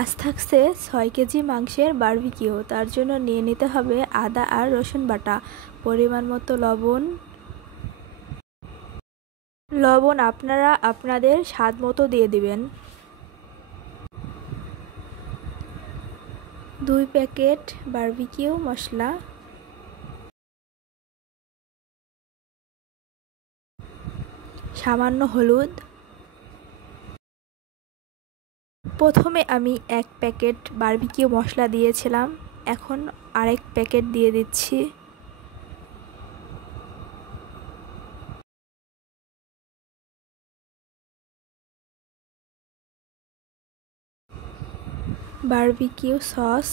আজ থাকছে 6 কেজি মাংসের বারবিকিউ। তার জন্য নিয়ে নিতে হবে আদা আর রসুন বাটা, পরিমাণ মতো লবণ আপনারা আপনাদের স্বাদ মতো দিয়ে দিবেন। 2 প্যাকেট বারবিকিউ মশলা, সামান্য হলুদ। প্রথমে আমি 1 প্যাকেট বারবিকিউ মশলা দিয়েছিলাম, এখন আরেক প্যাকেট দিয়ে দিচ্ছি। বারবিকিউ সস,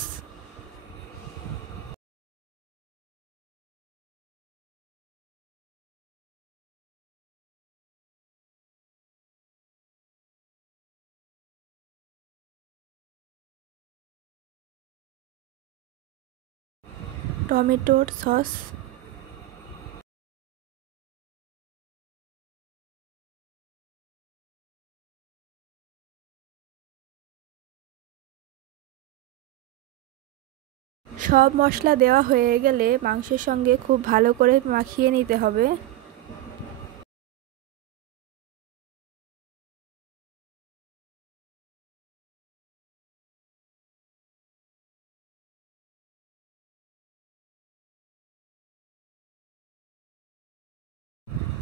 টমেটোর সস, সব মশলা দেওয়া হয়ে গেলে মাংসের সঙ্গে খুব ভালো করে মাখিয়ে নিতে হবে।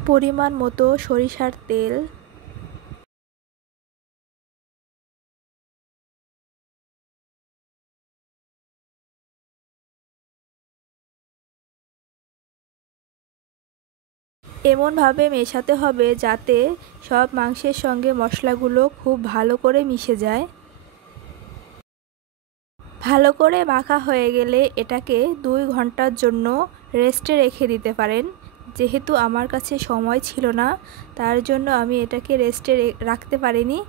পরিমাণ মতো সরিষার তেল, এমনভাবে মেশাতে হবে যাতে সব মাংসের সঙ্গে মশলাগুলো খুব ভালো করে মিশে যায়। ভালো করে মাখা হয়ে গেলে এটাকে 2 ঘন্টার জন্য রেস্টে রেখে দিতে পারেন। যেহেতু আমার কাছে সময় ছিল না, তার জন্য আমি এটাকে রেস্টে রাখতে পারিনি।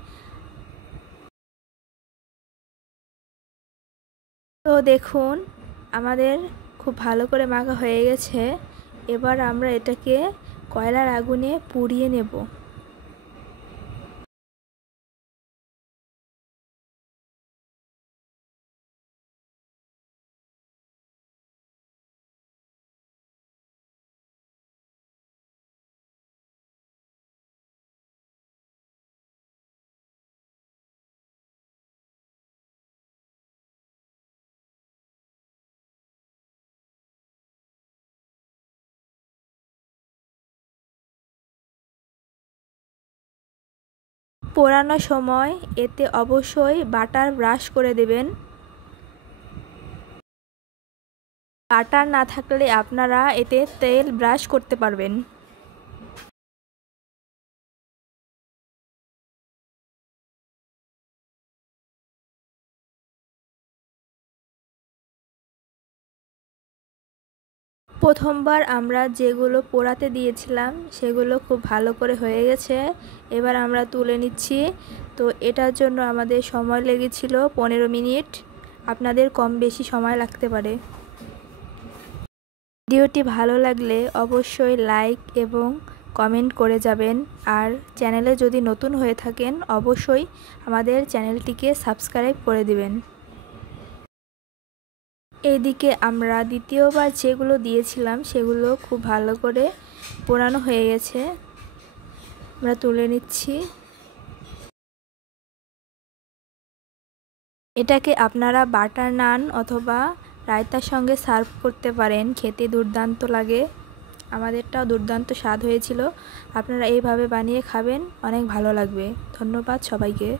তো দেখুন, আমাদের খুব ভালো করে মাখা হয়ে গেছে। এবার আমরা এটাকে কয়লার আগুনে পুড়িয়ে নেব। পোড়ানোর সময় এতে অবশ্যই বাটার ব্রাশ করে দেবেন। বাটার না থাকলে আপনারা এতে তেল ব্রাশ করতে পারবেন। প্রথমবার আমরা যেগুলো পোড়াতে দিয়েছিলাম সেগুলো খুব ভালো করে হয়ে গেছে। এবার আমরা তুলে নিচ্ছি। তো এটার জন্য আমাদের সময় লেগেছিল 15 মিনিট। আপনাদের কম বেশি সময় লাগতে পারে। ভিডিওটি ভালো লাগলে অবশ্যই লাইক এবং কমেন্ট করে যাবেন। আর চ্যানেলে যদি নতুন হয়ে থাকেন অবশ্যই আমাদের চ্যানেলটিকে সাবস্ক্রাইব করে দিবেন। এইদিকে আমরা দ্বিতীয়বার যেগুলো দিয়েছিলাম সেগুলো খুব ভালো করে পোড়ানো হয়ে গেছে। আমরা তুলে নিচ্ছি। এটাকে আপনারা বাটার নান অথবা রায়তার সঙ্গে সার্ভ করতে পারেন, খেতে দুর্দান্ত লাগে। আমাদেরটাও দুর্দান্ত স্বাদ হয়েছিল। আপনারা এইভাবে বানিয়ে খাবেন, অনেক ভালো লাগবে। ধন্যবাদ সবাইকে।